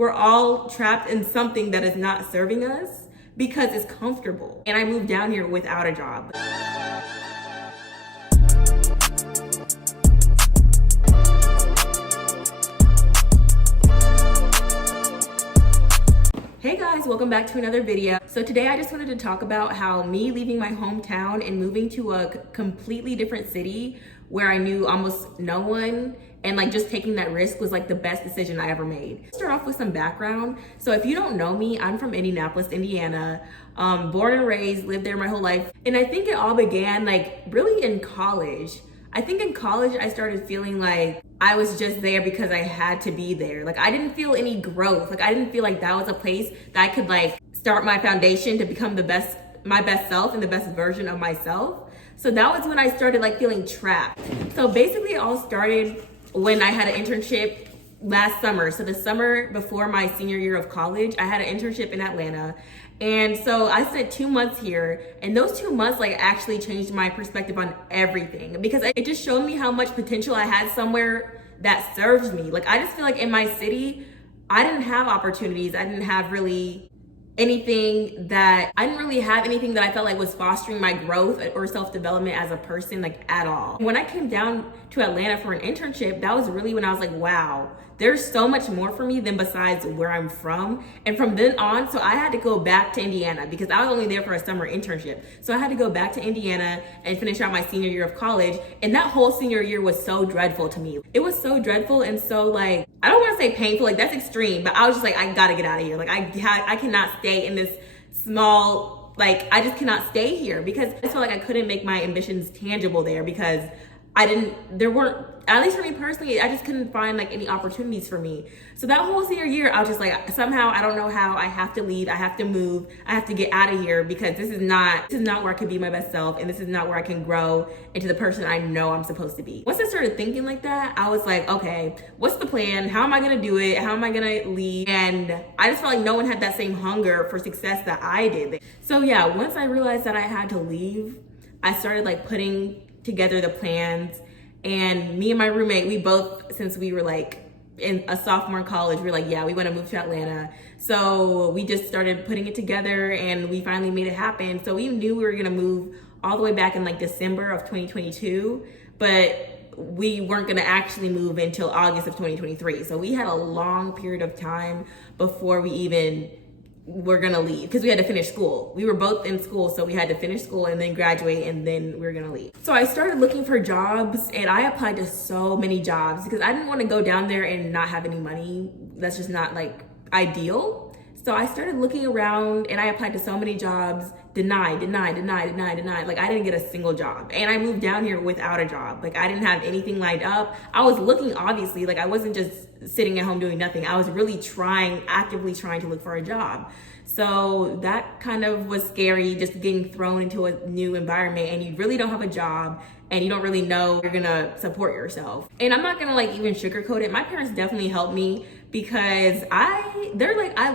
we're all trapped in something that is not serving us because it's comfortable. And I moved down here without a job. Hey guys, welcome back to another video. So today I just wanted to talk about how me leaving my hometown and moving to a completely different city where I knew almost no one and like just taking that risk was like the best decision I ever made. Start off with some background. So if you don't know me, I'm from Indianapolis, Indiana. Born and raised, lived there my whole life. And I think it all began like really in college. I think in college I started feeling like I was just there because I had to be there. Like I didn't feel any growth. Like I didn't feel like that was a place that I could like start my foundation to become my best self and the best version of myself. So that was when I started like feeling trapped. So basically it all started when I had an internship last summer. So the summer before my senior year of college, I had an internship in Atlanta. And so I spent 2 months here, and those 2 months like actually changed my perspective on everything because it just showed me how much potential I had somewhere that serves me. Like I just feel like in my city, I didn't have opportunities. I didn't have really anything that I felt like was fostering my growth or self-development as a person, like at all. When I came down to Atlanta for an internship, that was really when I was like, wow, there's so much more for me than besides where I'm from. And from then on, so I had to go back to Indiana because I was only there for a summer internship. So I had to go back to Indiana and finish out my senior year of college. And that whole senior year was so dreadful to me. It was so dreadful and so like, I don't want to say painful, like that's extreme, but I was just like, I gotta get out of here. Like I cannot stay in this small, like I just cannot stay here because I felt like I couldn't make my ambitions tangible there because there weren't, at least for me personally, I just couldn't find like any opportunities for me. So that whole senior year, I was just like, somehow, I don't know how, I have to leave, I have to move, I have to get out of here because this is not where I can be my best self and this is not where I can grow into the person I know I'm supposed to be. Once I started thinking like that, I was like, okay, what's the plan? How am I gonna do it? How am I gonna leave? And I just felt like no one had that same hunger for success that I did. So yeah, once I realized that I had to leave, I started like putting together the plans. And me and my roommate, we both, since we were like in a sophomore in college, we were like, yeah, we want to move to Atlanta. So we just started putting it together and we finally made it happen. So we knew we were going to move all the way back in like December of 2022, but we weren't going to actually move until August of 2023. So we had a long period of time before we even were gonna leave because we had to finish school. We were both in school, so we had to finish school and then graduate and then we were gonna leave. So I started looking for jobs and I applied to so many jobs because I didn't want to go down there and not have any money. That's just not like ideal. So I started looking around and I applied to so many jobs, denied. Like I didn't get a single job. And I moved down here without a job. Like I didn't have anything lined up. I was looking, obviously, like I wasn't just sitting at home doing nothing. I was really actively trying to look for a job. So that kind of was scary, just getting thrown into a new environment and you really don't have a job and you don't really know you're gonna support yourself. And I'm not gonna like even sugarcoat it. My parents definitely helped me because I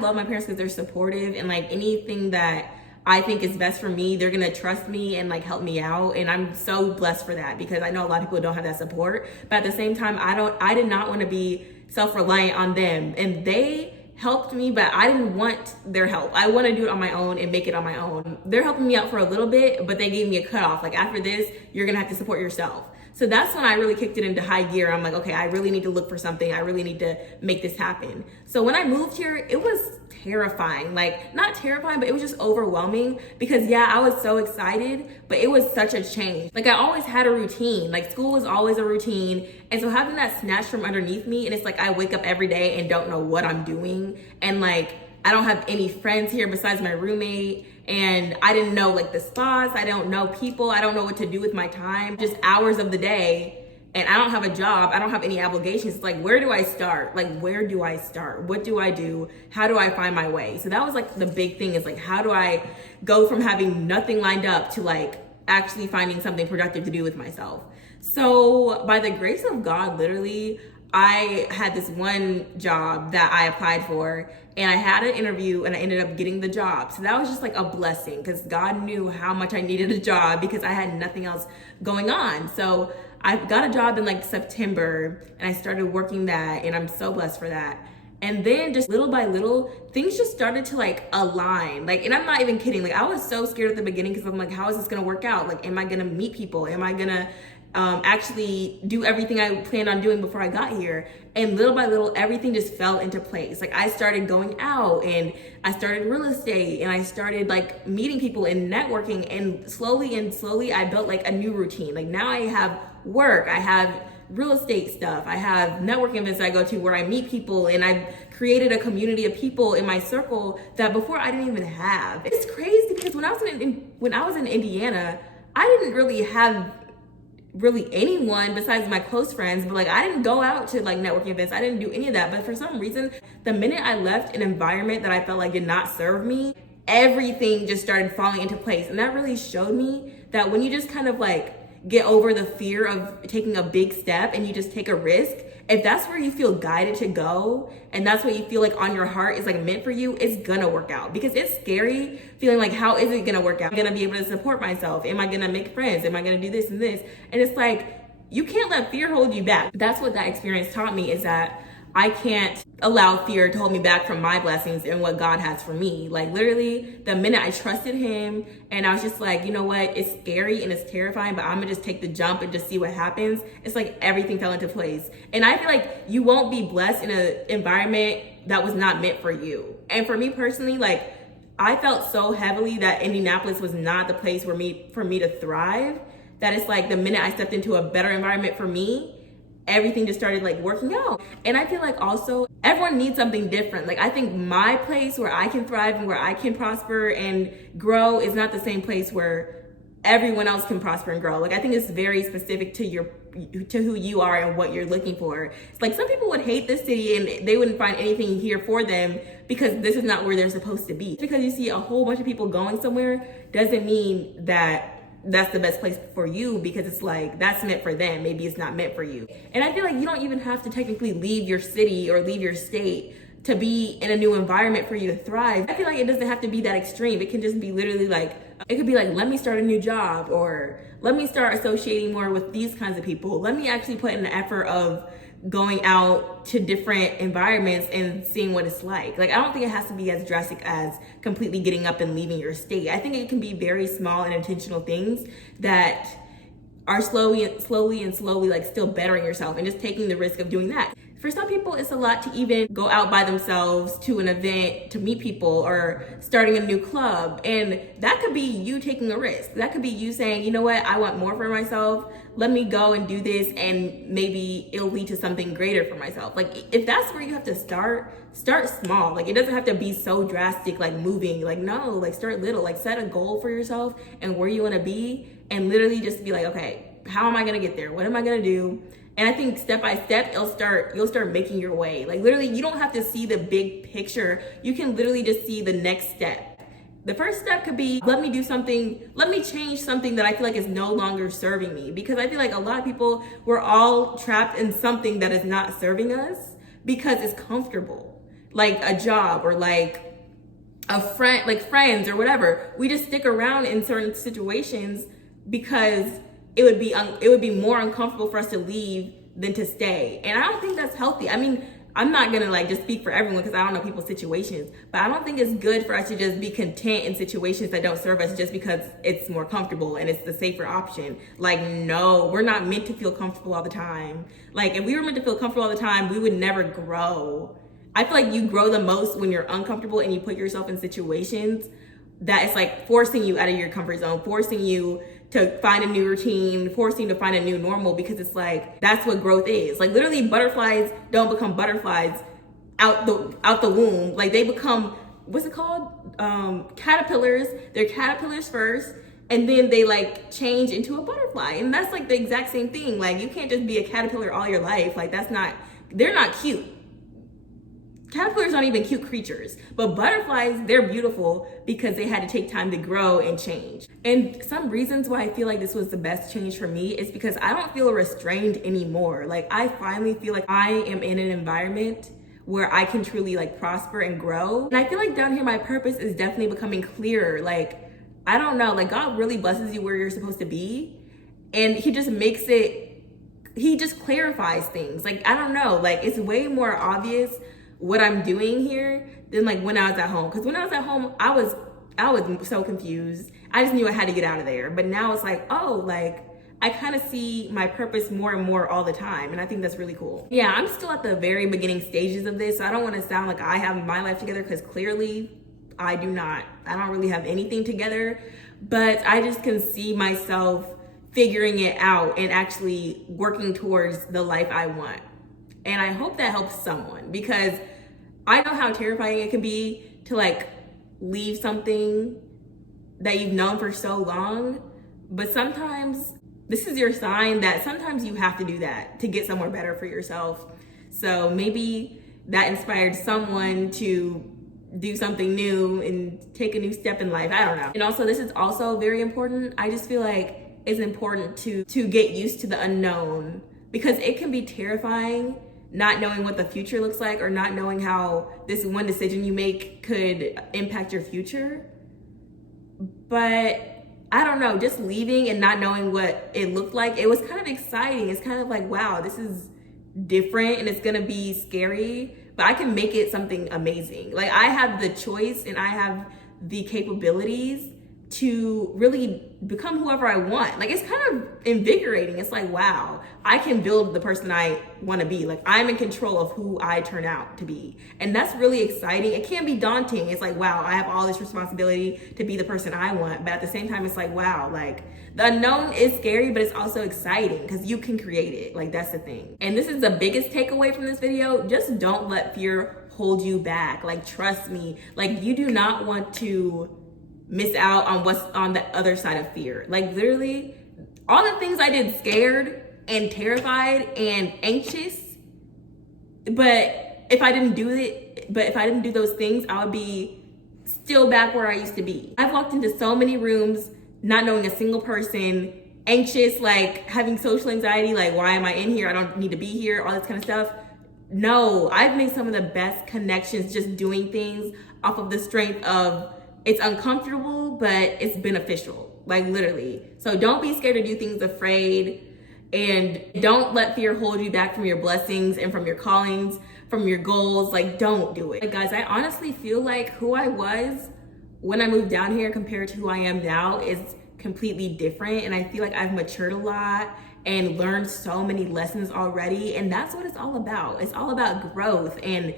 love my parents because they're supportive and like anything that I think is best for me, they're gonna trust me and like help me out. And I'm so blessed for that because I know a lot of people don't have that support. But at the same time, I did not want to be self-reliant on them. And they helped me, but I didn't want their help. I want to do it on my own and make it on my own. They're helping me out for a little bit, but they gave me a cutoff. Like after this, you're gonna have to support yourself. So that's when I really kicked it into high gear. I'm like, okay, I really need to look for something. I really need to make this happen. So when I moved here, it was terrifying. Like not terrifying, but it was just overwhelming because yeah, I was so excited, but it was such a change. Like I always had a routine. Like school was always a routine. And so having that snatched from underneath me, and it's like I wake up every day and don't know what I'm doing. And like, I don't have any friends here besides my roommate. And I didn't know like the spots. I don't know people. I don't know what to do with my time. Just hours of the day. And I don't have a job. I don't have any obligations. It's like, where do I start? Like, where do I start? What do I do? How do I find my way? So that was like the big thing is like, how do I go from having nothing lined up to like actually finding something productive to do with myself? So by the grace of God, literally, I had this one job that I applied for and I had an interview and I ended up getting the job. So that was just like a blessing because God knew how much I needed a job because I had nothing else going on. So I got a job in like September and I started working that and I'm so blessed for that. And then just little by little, things just started to like align. Like, and I'm not even kidding. Like, I was so scared at the beginning because I'm like, how is this gonna work out? Like, am I gonna meet people? Am I gonna actually do everything I planned on doing before I got here? And little by little, everything just fell into place. Like, I started going out and I started real estate and I started like meeting people and networking, and slowly I built like a new routine. Like, now I have work, I have real estate stuff, I have networking events I go to where I meet people, and I've created a community of people in my circle that before I didn't even have. It's crazy because when I was in Indiana, I didn't really have anyone besides my close friends, but like, I didn't go out to like networking events, I didn't do any of that. But for some reason, the minute I left an environment that I felt like did not serve me, everything just started falling into place. And that really showed me that when you just kind of like get over the fear of taking a big step and you just take a risk, if that's where you feel guided to go and that's what you feel like on your heart is like meant for you, it's gonna work out. Because it's scary feeling like, how is it gonna work out? Am I gonna be able to support myself? Am I gonna make friends? Am I gonna do this and this? And it's like, you can't let fear hold you back. That's what that experience taught me, is that I can't allow fear to hold me back from my blessings and what God has for me. Like, literally, the minute I trusted him and I was just like, you know what, it's scary and it's terrifying, but I'm gonna just take the jump and just see what happens. It's like everything fell into place. And I feel like you won't be blessed in an environment that was not meant for you. And for me personally, like, I felt so heavily that Indianapolis was not the place for me to thrive, that it's like the minute I stepped into a better environment for me, everything just started like working out. And I feel like also everyone needs something different. Like, I think my place where I can thrive and where I can prosper and grow is not the same place where everyone else can prosper and grow. Like, I think it's very specific to who you are and what you're looking for. It's like, some people would hate this city and they wouldn't find anything here for them because this is not where they're supposed to be. Just because you see a whole bunch of people going somewhere doesn't mean that that's the best place for you, because it's like, that's meant for them, maybe it's not meant for you. And I feel like you don't even have to technically leave your city or leave your state to be in a new environment for you to thrive. I feel like it doesn't have to be that extreme. It can just be literally like, it could be like, let me start a new job, or let me start associating more with these kinds of people. Let me actually put in the effort of going out to different environments and seeing what it's like. Like, I don't think it has to be as drastic as completely getting up and leaving your state. I think it can be very small and intentional things that are slowly like still bettering yourself and just taking the risk of doing that. For some people, it's a lot to even go out by themselves to an event to meet people, or starting a new club. And that could be you taking a risk. That could be you saying, you know what, I want more for myself. Let me go and do this, and maybe it'll lead to something greater for myself. Like, if that's where you have to start small. Like, it doesn't have to be so drastic, like moving. Like, no, like, start little. Like, set a goal for yourself and where you want to be, and literally just be like, okay, how am I gonna get there? What am I gonna do? And I think step by step, you'll start making your way. Like, literally, you don't have to see the big picture. You can literally just see the next step. The first step could be, let me change something that I feel like is no longer serving me. Because I feel like a lot of people, we're all trapped in something that is not serving us because it's comfortable. Like a job, or like a friend, like friends or whatever. We just stick around in certain situations because it would be more uncomfortable for us to leave than to stay. And I don't think that's healthy. I mean, I'm not gonna like just speak for everyone because I don't know people's situations, but I don't think it's good for us to just be content in situations that don't serve us just because it's more comfortable and it's the safer option. Like, no, we're not meant to feel comfortable all the time. Like, if we were meant to feel comfortable all the time, we would never grow. I feel like you grow the most when you're uncomfortable and you put yourself in situations that it's like forcing you out of your comfort zone, forcing you to find a new routine, forcing you to find a new normal, because it's like, that's what growth is. Like, literally, butterflies don't become butterflies out the womb. Like, they become, what's it called? Caterpillars. They're caterpillars first, and then they like change into a butterfly. And that's like the exact same thing. Like, you can't just be a caterpillar all your life. Like, they're not cute. Caterpillars aren't even cute creatures, but butterflies, they're beautiful because they had to take time to grow and change. And some reasons why I feel like this was the best change for me is because I don't feel restrained anymore. Like, I finally feel like I am in an environment where I can truly like prosper and grow. And I feel like down here, my purpose is definitely becoming clearer. Like, I don't know, like, God really blesses you where you're supposed to be. And he just clarifies things. Like, I don't know, like, it's way more obvious what I'm doing here than like when I was at home. Because when I was at home, I was so confused. I just knew I had to get out of there. But now it's like, oh, like I kind of see my purpose more and more all the time. And I think that's really cool. Yeah, I'm still at the very beginning stages of this. So I don't want to sound like I have my life together, because clearly I do not. I don't really have anything together. But I just can see myself figuring it out and actually working towards the life I want. And I hope that helps someone, because I know how terrifying it can be to like leave something that you've known for so long. But sometimes this is your sign that sometimes you have to do that to get somewhere better for yourself. So maybe that inspired someone to do something new and take a new step in life. I don't know. And also, this is also very important. I just feel like it's important to get used to the unknown, because it can be terrifying not knowing what the future looks like, or not knowing how this one decision you make could impact your future. But I don't know, just leaving and not knowing what it looked like, it was kind of exciting. It's kind of like, wow, this is different and it's gonna be scary, but I can make it something amazing. Like, I have the choice and I have the capabilities to really become whoever I want. Like, it's kind of invigorating. It's like, wow, I can build the person I want to be. Like, I'm in control of who I turn out to be. And that's really exciting. It can be daunting. It's like, wow, I have all this responsibility to be the person I want. But at the same time, it's like, wow, like the unknown is scary, but it's also exciting because you can create it. Like, that's the thing. And this is the biggest takeaway from this video. Just don't let fear hold you back. Like, trust me, like, you do not want to miss out on what's on the other side of fear. Like, literally all the things I did scared and terrified and anxious, but if I didn't do those things, I would be still back where I used to be. I've walked into so many rooms not knowing a single person, anxious, like having social anxiety, like, why am I in here? I don't need to be here, all this kind of stuff. No, I've made some of the best connections just doing things off of the strength of it's uncomfortable, but it's beneficial, like, literally. So don't be scared to do things afraid, and don't let fear hold you back from your blessings and from your callings, from your goals. Like, don't do it. Like, guys, I honestly feel like who I was when I moved down here compared to who I am now is completely different. And I feel like I've matured a lot and learned so many lessons already. And that's what it's all about. It's all about growth and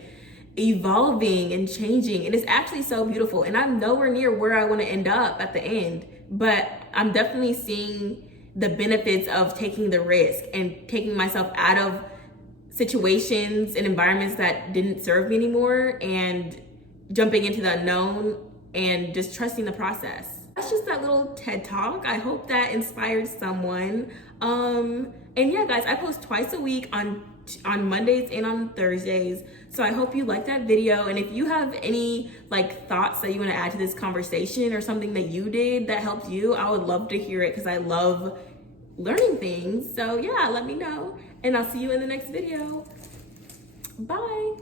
evolving and changing, and it's actually so beautiful. And I'm nowhere near where I want to end up at the end, but I'm definitely seeing the benefits of taking the risk and taking myself out of situations and environments that didn't serve me anymore, and jumping into the unknown and just trusting the process. That's just that little TED talk. I hope that inspired someone. And yeah, guys, I post twice a week on Mondays and on Thursdays. So I hope you liked that video. And if you have any like thoughts that you want to add to this conversation, or something that you did that helped you, I would love to hear it, because I love learning things. So yeah, let me know, and I'll see you in the next video. Bye.